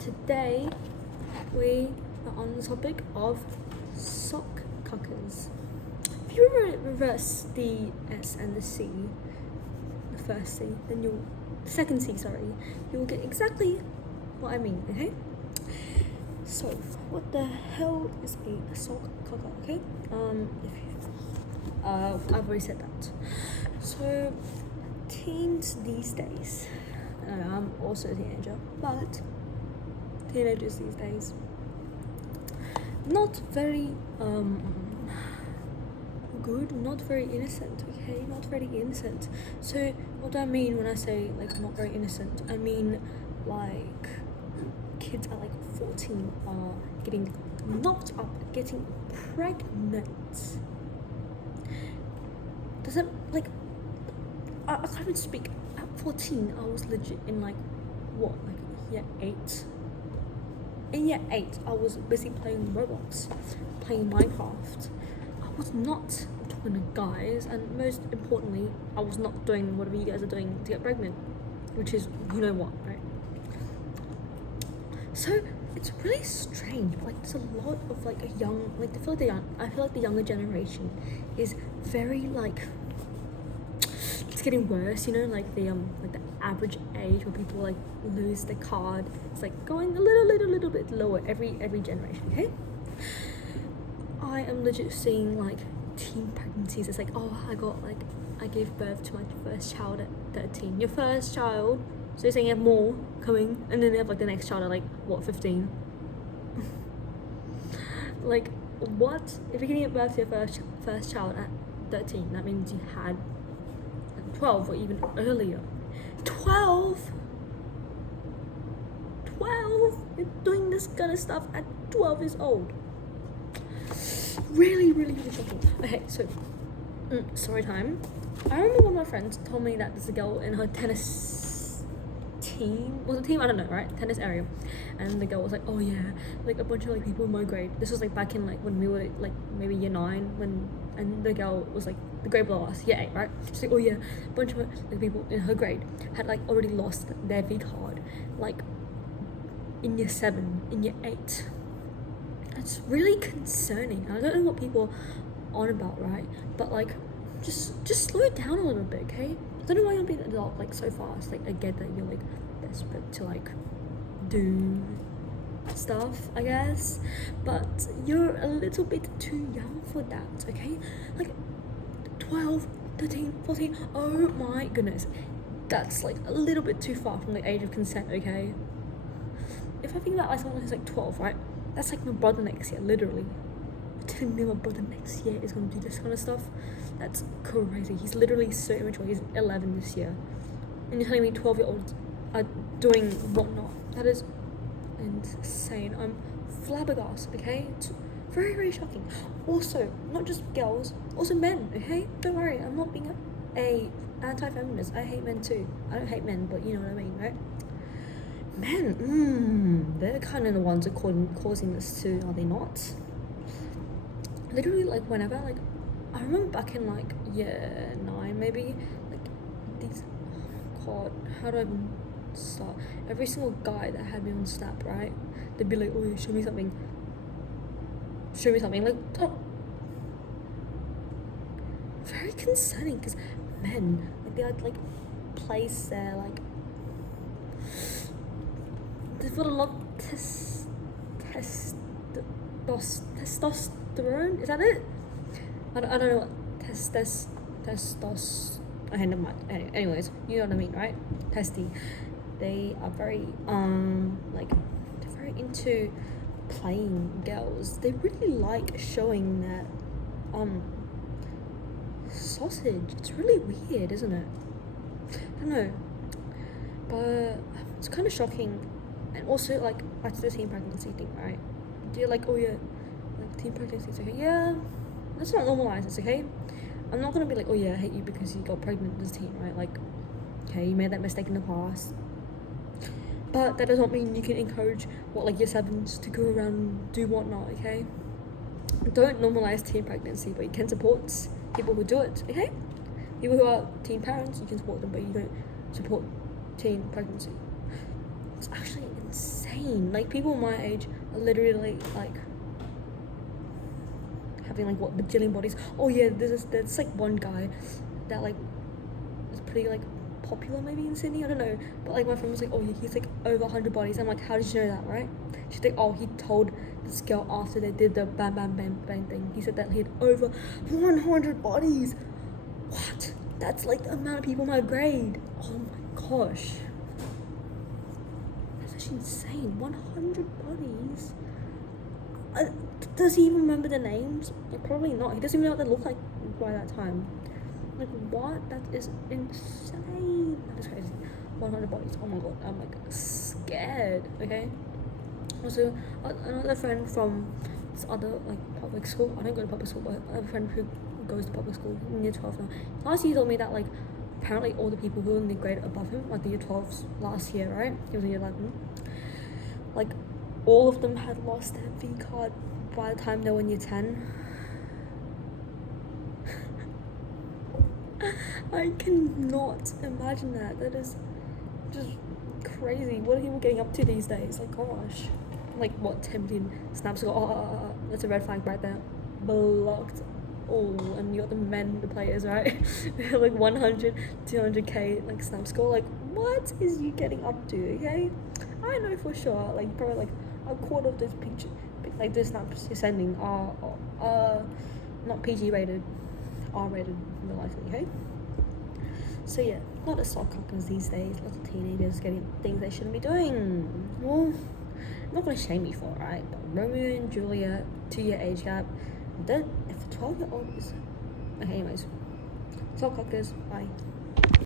Today we are on the topic of sockcuckers. If you reverse the S and the C, the first C, then the second C, you'll get exactly what I mean, okay? So, what the hell is a sockcucker, okay? I've already said that. So, teens these days, I'm also a teenager, but teenagers these days, not very good, not very innocent, okay? Not very innocent. So what do I mean when I say like not very innocent? I mean like kids at like 14 are getting knocked up, getting pregnant. Does that like I can't even speak. At 14 I was legit in like what, like year 8. In year 8, I was busy playing Roblox, playing Minecraft. I was not talking to guys, and most importantly, I was not doing whatever you guys are doing to get pregnant, which is, you know what, right? So it's really strange. Like, there's a lot of like a young, like I feel like the younger generation is very like, it's getting worse, you know, like the average age where people like lose their card, it's like going a little bit lower every generation, okay? I am legit seeing like teen pregnancies. It's like, oh, I gave birth to my first child at 13. Your first child, so you're saying you have more coming, and then they have like the next child at like what, 15? Like, what? If you're gonna give birth to your first child at 13, that means you had 12 or even earlier. 12? You're doing this kind of stuff at 12 years old. Really shocking. Okay, so story time. I remember one of my friends told me that there's a girl in her tennis team, was it team? I don't know, right? Tennis area. And the girl was like, oh yeah, like a bunch of like people in my grade. This was like back in like when we were like maybe year 9, and the girl was like the grade below us, year 8, right? She's like, oh yeah, a bunch of like people in her grade had like already lost their V card, like in year 7, in year 8. It's really concerning. I don't know what people are on about, right? But like, just slow it down a little bit, okay? I don't know why you're being an adult like so fast. Like, I get that you're like desperate to like do stuff, I guess, but you're a little bit too young for that, okay? Like 12, 13, 14, oh my goodness, that's like a little bit too far from the age of consent, okay? If I think about like someone who's like 12, right, that's like my brother next year, literally. You're telling me my brother next year is gonna do this kind of stuff? That's crazy. He's literally so immature. He's 11 this year, and you're telling me 12-year-olds are doing whatnot? That is insane. I'm flabbergasted, okay? It's very shocking. Also, not just girls, also men, okay? Don't worry, I'm not being a anti-feminist. I hate men too. I don't hate men, but you know what I mean, right? Men, they're kind of the ones that are causing this too, are they not? Literally, like, whenever, like, I remember back in like year 9 maybe, like these, oh god, how do I even start? Every single guy that had me on Snap, right, they'd be like, oh yeah, show me something, like, oh. Very concerning, because men, like, they had like place there, like they've got a lot of testosterone, is that it? I don't know what testos. Okay, never mind. Anyways, you know what I mean, right? Testy. They are very like, they're very into playing girls. They really like showing that sausage. It's really weird, isn't it? I don't know, but it's kind of shocking. And also, like, back to the teen pregnancy thing, right? Do you like, oh yeah, like teen pregnancy? It's okay, yeah. Let's not normalize this, okay? I'm not gonna be like, oh yeah, I hate you because you got pregnant as a teen, right? Like, okay, you made that mistake in the past, but that does not mean you can encourage what, like, year 7s to go around and do whatnot, okay? Don't normalize teen pregnancy, but you can support people who do it, okay? People who are teen parents, you can support them, but you don't support teen pregnancy. It's actually insane. insane. Like, people my age are literally like having like what, bajillion bodies. Oh yeah, there's like one guy that like is pretty like popular maybe in Sydney, I don't know, but like my friend was like, oh yeah, he's like over 100 bodies. I'm like, how did you know that, right? She's like, oh, he told this girl after they did the bam bam bam bang thing, he said that he had over 100 bodies. What? That's like the amount of people in my grade. Oh my gosh, that's actually insane. 100 bodies. Does he even remember the names? Like, probably not. He doesn't even know what they look like by that time. Like, what? That is insane. That is crazy. 100 bodies. Oh my god. I'm like scared. Okay. Also, another friend from this other like public school. I don't go to public school, but I have a friend who goes to public school in year 12 now. Last year he told me that like apparently all the people who were in the grade above him, like the year 12s last year, right? He was in year 11. Like, all of them had lost their V card by the time they were in year 10. I cannot imagine that. That is just crazy. What are people getting up to these days? Like, gosh. Like, what, 10 million snaps go, that's a red flag right there. Blocked. Oh, and you got the men, the players, right? Like 100, 200k, like snap score. Like, what is you getting up to, okay? I know for sure, like, probably like a quarter of those like those snaps you're sending are not PG rated, R rated in the likely, okay? So yeah, a lot of sockcuckers these days, lots of teenagers getting things they shouldn't be doing. Well, I'm not gonna shame you for it, right? But Romeo and Juliet, 2-year age gap. Then if a 12-year-old is okay, anyways, sockcuckers, bye.